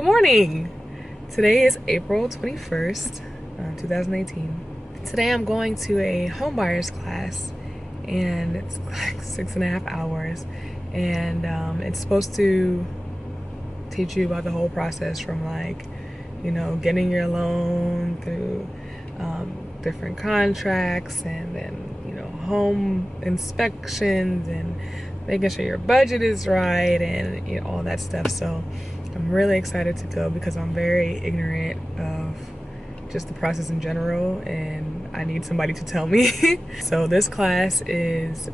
Good morning! Today is April 21st, 2018. Today I'm going to a homebuyers class and it's like 6.5 hours, and it's supposed to teach you about the whole process from getting your loan through different contracts, and then home inspections and making sure your budget is right, and all that stuff. So I'm really excited to go because I'm very ignorant of just the process in general, and I need somebody to tell me. So this class is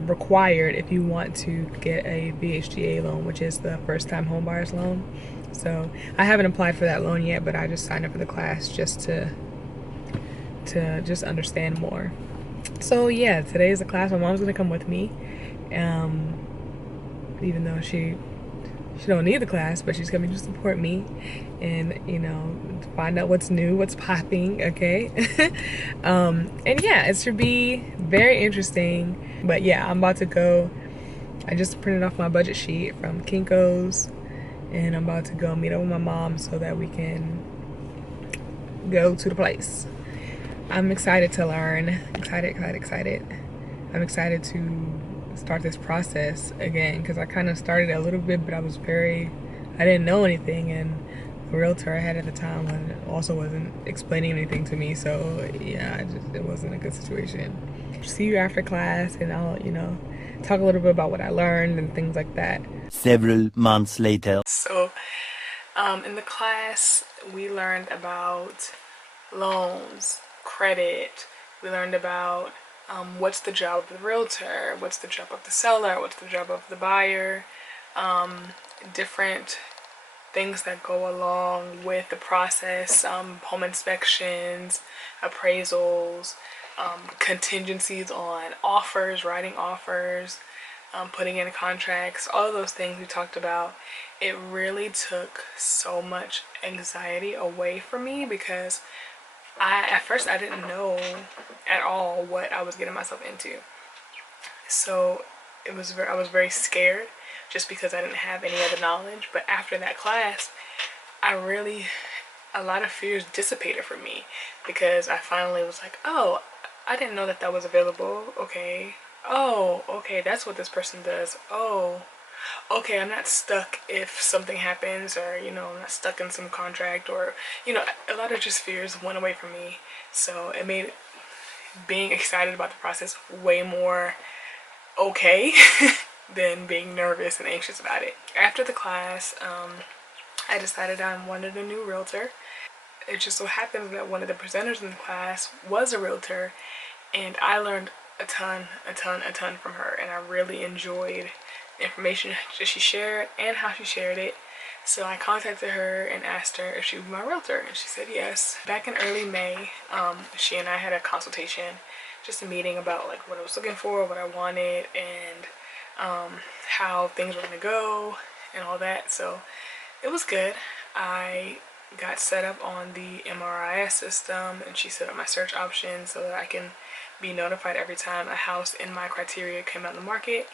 required if you want to get a VHGA loan, which is the first time home buyers loan. So I haven't applied for that loan yet, but I just signed up for the class just to just understand more. So yeah, today is the class. My mom's gonna come with me, even though she don't need the class, but she's coming to support me and find out what's new, what's popping. Okay. And yeah, it should be very interesting. But yeah, I'm about to go. I just printed off my budget sheet from Kinko's, and I'm about to go meet up with my mom so that we can go to the place. I'm excited to learn. Excited. I'm excited to start this process again, because I kind of started a little bit, but I didn't know anything, and the realtor I had at the time also wasn't explaining anything to me. So yeah, it wasn't a good situation. See you after class, and I'll talk a little bit about what I learned and things like that. Several months later. So in the class we learned about loans, credit. We learned about what's the job of the realtor, what's the job of the seller, what's the job of the buyer, different things that go along with the process, home inspections, appraisals, contingencies on offers, writing offers, putting in contracts, all of those things we talked about. It really took so much anxiety away from me, because at first I didn't know at all what I was getting myself into. So I was very scared, just because I didn't have any other knowledge. But after that class, a lot of fears dissipated from me, because I finally was like, oh, I didn't know that was available. Okay. Oh, okay, that's what this person does. Oh, okay, I'm not stuck if something happens, or I'm not stuck in some contract, or a lot of just fears went away from me. So it made being excited about the process way more okay than being nervous and anxious about it. After the class, I decided I wanted a new realtor. It just so happens that one of the presenters in the class was a realtor, and I learned a ton from her, and I really enjoyed the information that she shared and how she shared it. So I contacted her and asked her if she was my realtor, and she said yes. Back in early May, she and I had a consultation, just a meeting about what I was looking for, what I wanted, and how things were gonna go and all that. So it was good. I got set up on the MRIS system, and she set up my search options so that I can be notified every time a house in my criteria came out in the market,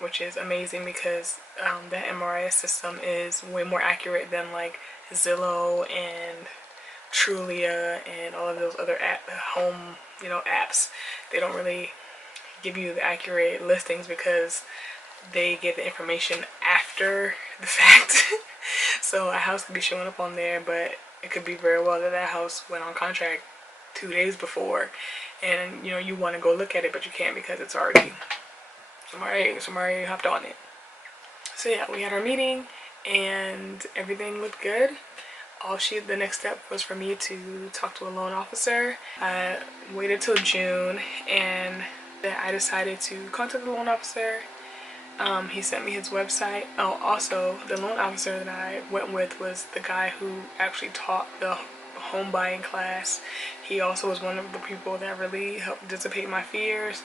which is amazing, because that MRIS system is way more accurate than Zillow and Trulia and all of those other home apps. They don't really give you the accurate listings, because they get the information after the fact. So a house could be showing up on there, but it could be very well that house went on contract 2 days before, and you want to go look at it, but you can't, because it's already somebody hopped on it. So yeah, we had our meeting and everything looked good. The next step was for me to talk to a loan officer. I waited till June, and then I decided to contact the loan officer. He sent me his website. Oh, also, the loan officer that I went with was the guy who actually taught the home buying class. He also was one of the people that really helped dissipate my fears,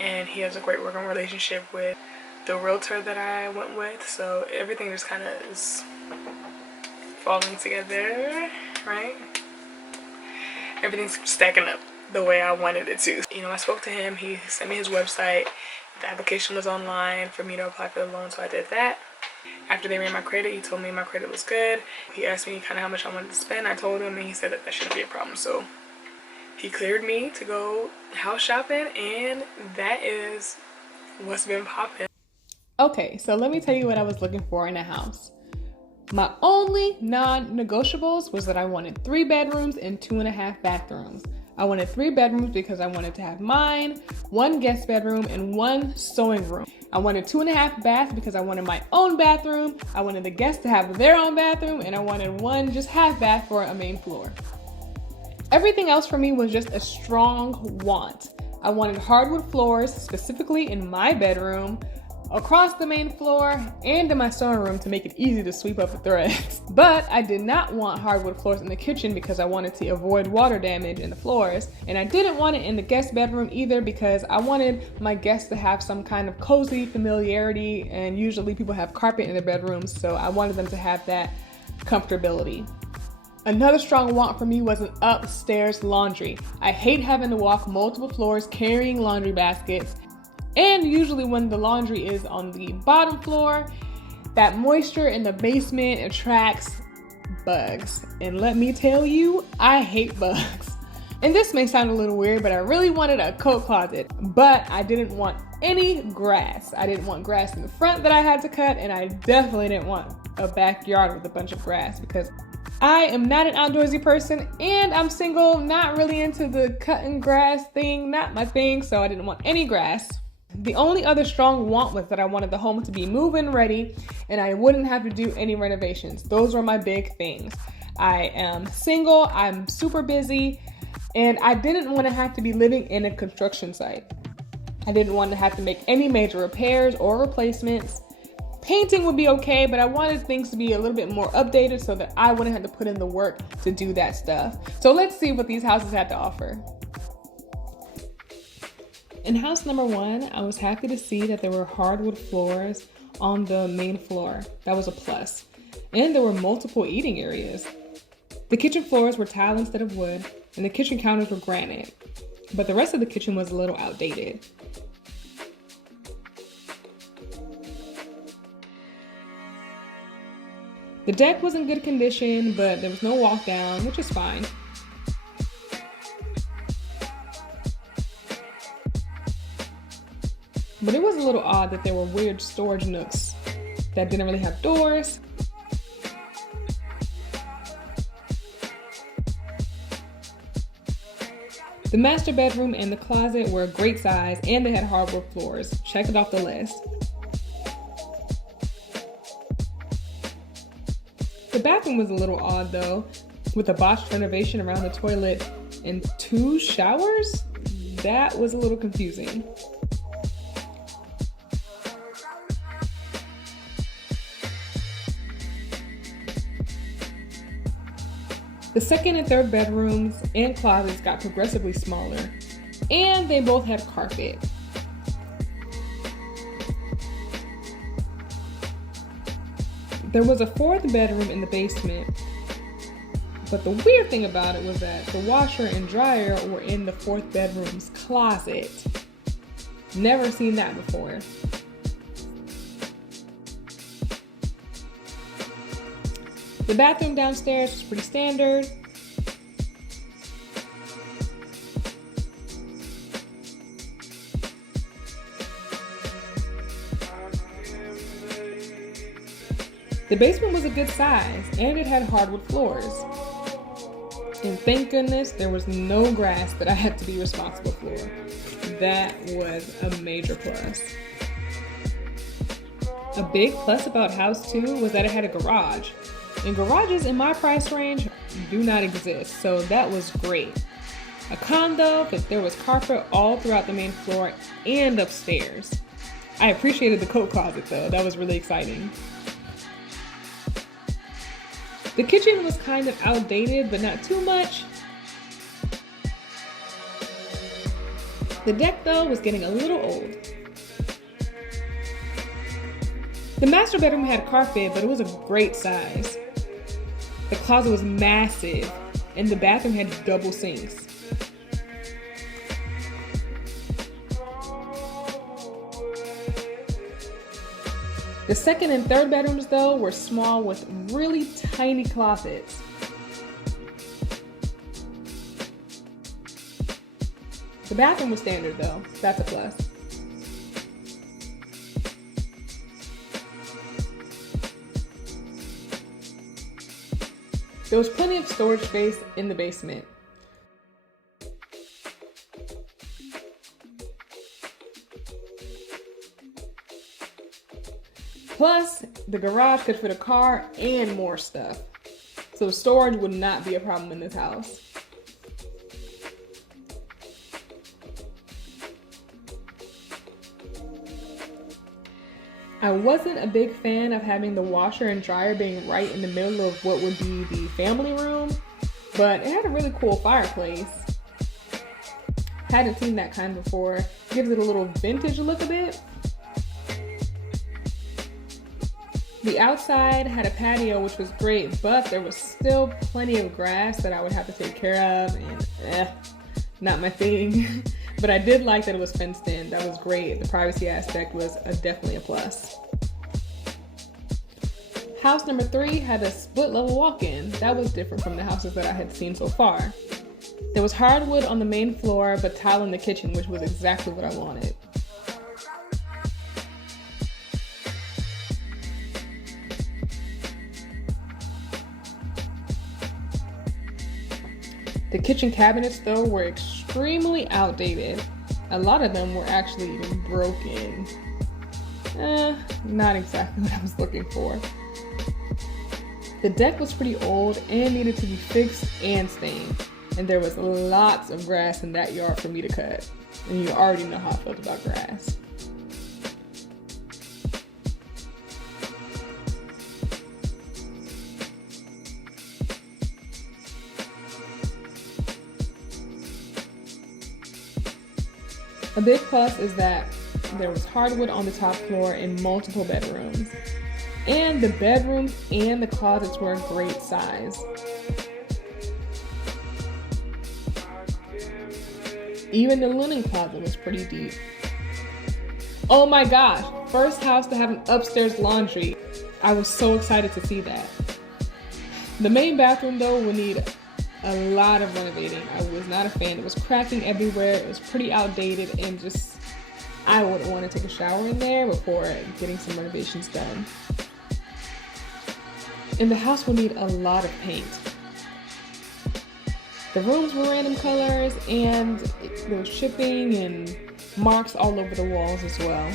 and he has a great working relationship with the realtor that I went with. So everything just kind of is falling together, right? Everything's stacking up the way I wanted it to. I spoke to him. He sent me his website. The application was online for me to apply for the loan, so I did that. After they ran my credit, he told me my credit was good. He asked me kind of how much I wanted to spend. I told him, and he said that that shouldn't be a problem. So he cleared me to go house shopping, and that is what's been popping. Okay, so let me tell you what I was looking for in a house. My only non-negotiables was that I wanted 3 bedrooms and 2.5 bathrooms. I wanted 3 bedrooms because I wanted to have mine, 1 guest bedroom, and 1 sewing room. I wanted 2.5 baths because I wanted my own bathroom. I wanted the guests to have their own bathroom, and I wanted 1 just half bath for a main floor. Everything else for me was just a strong want. I wanted hardwood floors, specifically in my bedroom, across the main floor, and in my sewing room to make it easy to sweep up the threads. But I did not want hardwood floors in the kitchen because I wanted to avoid water damage in the floors. And I didn't want it in the guest bedroom either because I wanted my guests to have some kind of cozy familiarity, and usually people have carpet in their bedrooms, so I wanted them to have that comfortability. Another strong want for me was an upstairs laundry. I hate having to walk multiple floors carrying laundry baskets. And usually when the laundry is on the bottom floor, that moisture in the basement attracts bugs. And let me tell you, I hate bugs. And this may sound a little weird, but I really wanted a coat closet. But I didn't want any grass. I didn't want grass in the front that I had to cut, and I definitely didn't want a backyard with a bunch of grass because I am not an outdoorsy person, and I'm single, not really into the cutting grass thing, not my thing, so I didn't want any grass. The only other strong want was that I wanted the home to be move-in ready and I wouldn't have to do any renovations. Those were my big things. I am single, I'm super busy, and I didn't want to have to be living in a construction site. I didn't want to have to make any major repairs or replacements. Painting would be okay, but I wanted things to be a little bit more updated so that I wouldn't have to put in the work to do that stuff. So let's see what these houses had to offer. In house number 1, I was happy to see that there were hardwood floors on the main floor. That was a plus. And there were multiple eating areas. The kitchen floors were tile instead of wood, and the kitchen counters were granite. But the rest of the kitchen was a little outdated. The deck was in good condition, but there was no walk down, which is fine. But it was a little odd that there were weird storage nooks that didn't really have doors. The master bedroom and the closet were a great size, and they had hardwood floors. Check it off the list. The bathroom was a little odd though, with a botched renovation around the toilet and 2 showers. That was a little confusing. The second and third bedrooms and closets got progressively smaller, and they both had carpet. There was a 4th bedroom in the basement, but the weird thing about it was that the washer and dryer were in the 4th bedroom's closet. Never seen that before. The bathroom downstairs was pretty standard. The basement was a good size, and it had hardwood floors. And thank goodness there was no grass that I had to be responsible for. That was a major plus. A big plus about house 2 was that it had a garage. And garages in my price range do not exist, so that was great. A con though, that there was carpet all throughout the main floor and upstairs. I appreciated the coat closet though, that was really exciting. The kitchen was kind of outdated, but not too much. The deck though was getting a little old. The master bedroom had carpet, but it was a great size. The closet was massive, and the bathroom had double sinks. The second and third bedrooms though were small with really tiny closets. The bathroom was standard though, that's a plus. There was plenty of storage space in the basement. Plus, the garage could fit a car and more stuff. So storage would not be a problem in this house. I wasn't a big fan of having the washer and dryer being right in the middle of what would be the family room, but it had a really cool fireplace. Hadn't seen that kind before. Gives it a little vintage look a bit. The outside had a patio, which was great, but there was still plenty of grass that I would have to take care of, and not my thing. But I did like that it was fenced in. That was great. The privacy aspect was definitely a plus. House number 3 had a split level walk-in. That was different from the houses that I had seen so far. There was hardwood on the main floor, but tile in the kitchen, which was exactly what I wanted. The kitchen cabinets, though, were extremely outdated. A lot of them were actually even broken. Not exactly what I was looking for. The deck was pretty old and needed to be fixed and stained. And there was lots of grass in that yard for me to cut. And you already know how I felt about grass. A big plus is that there was hardwood on the top floor in multiple bedrooms. And the bedrooms and the closets were a great size. Even the linen closet was pretty deep. Oh my gosh, first house to have an upstairs laundry. I was so excited to see that. The main bathroom though would need a lot of renovating. I was not a fan. It was cracking everywhere. It was pretty outdated and just, I wouldn't want to take a shower in there before getting some renovations done. And the house will need a lot of paint. The rooms were random colors and there was chipping and marks all over the walls as well.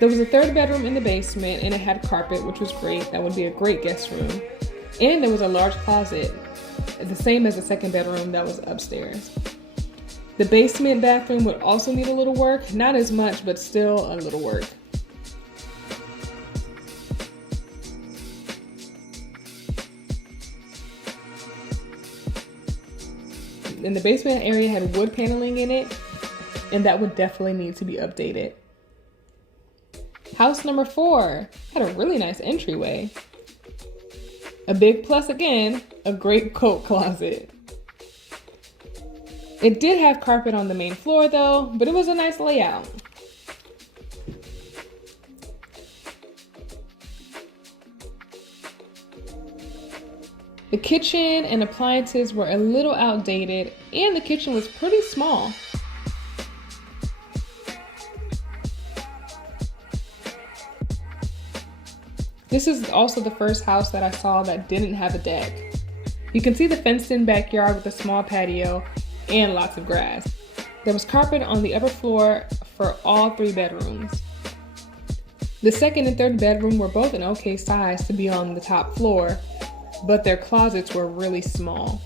There was a third bedroom in the basement and it had carpet, which was great. That would be a great guest room. And there was a large closet, the same as the second bedroom that was upstairs. The basement bathroom would also need a little work, not as much, but still a little work. And the basement area had wood paneling in it, and that would definitely need to be updated. House number 4 had a really nice entryway. A big plus again, a great coat closet. It did have carpet on the main floor though, but it was a nice layout. The kitchen and appliances were a little outdated, and the kitchen was pretty small. This is also the first house that I saw that didn't have a deck. You can see the fenced-in backyard with a small patio and lots of grass. There was carpet on the upper floor for all 3 bedrooms. The second and third bedroom were both an okay size to be on the top floor, but their closets were really small.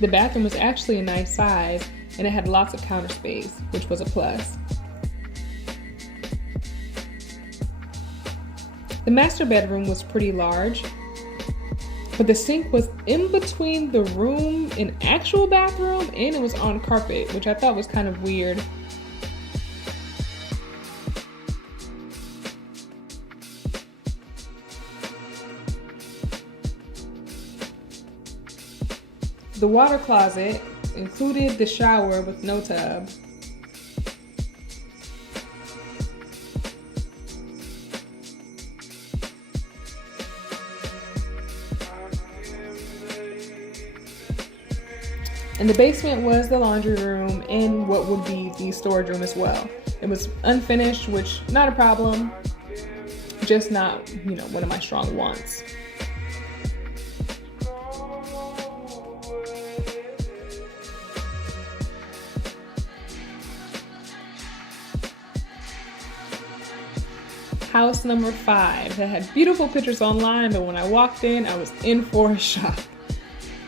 The bathroom was actually a nice size and it had lots of counter space, which was a plus. The master bedroom was pretty large, But the sink was in between the room and actual bathroom, and it was on carpet, which I thought was kind of weird. The water closet included the shower with no tub. And the basement was the laundry room and what would be the storage room as well. It was unfinished, which not a problem, just not, one of my strong wants. House number 5 that had beautiful pictures online, but when I walked in, I was in for a shock.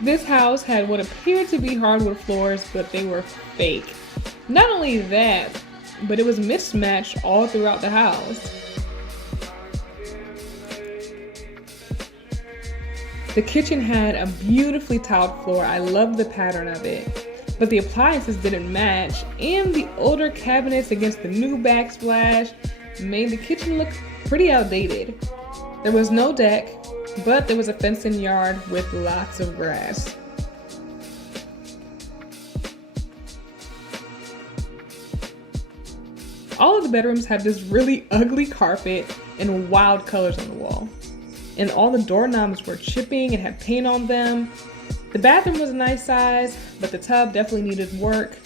This house had what appeared to be hardwood floors, but they were fake. Not only that, but it was mismatched all throughout the house. The kitchen had a beautifully tiled floor. I loved the pattern of it, but the appliances didn't match, and the older cabinets against the new backsplash made the kitchen look pretty outdated. There was no deck, but there was a fenced-in yard with lots of grass. All of the bedrooms had this really ugly carpet and wild colors on the wall. And all the doorknobs were chipping and had paint on them. The bathroom was a nice size, but the tub definitely needed work.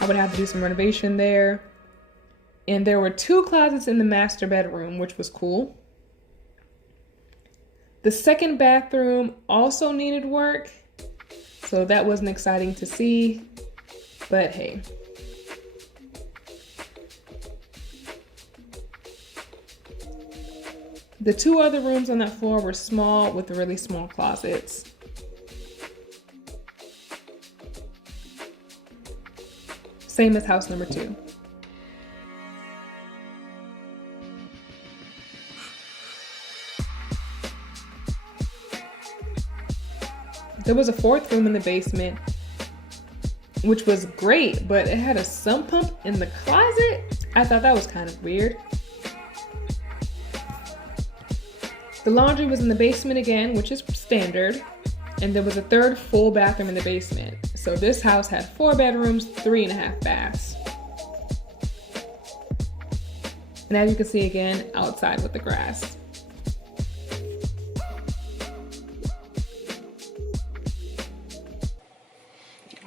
I would have to do some renovation there. And there were 2 closets in the master bedroom, which was cool. The second bathroom also needed work, so that wasn't exciting to see, but hey. The 2 other rooms on that floor were small with really small closets. Same as house number 2. There was a 4th room in the basement, which was great, but it had a sump pump in the closet. I thought that was kind of weird. The laundry was in the basement again, which is standard, and there was a 3rd full bathroom in the basement. So this house had 4 bedrooms, 3.5 baths. And as you can see again, outside with the grass.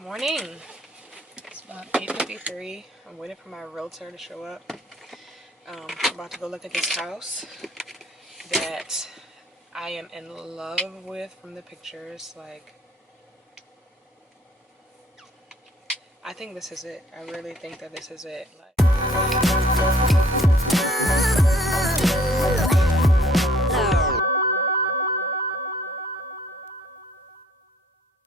Morning. It's about 8:53. I'm waiting for my realtor to show up. I'm about to go look at this house that I am in love with from the pictures. Like, I think this is it. I really think that this is it. Like,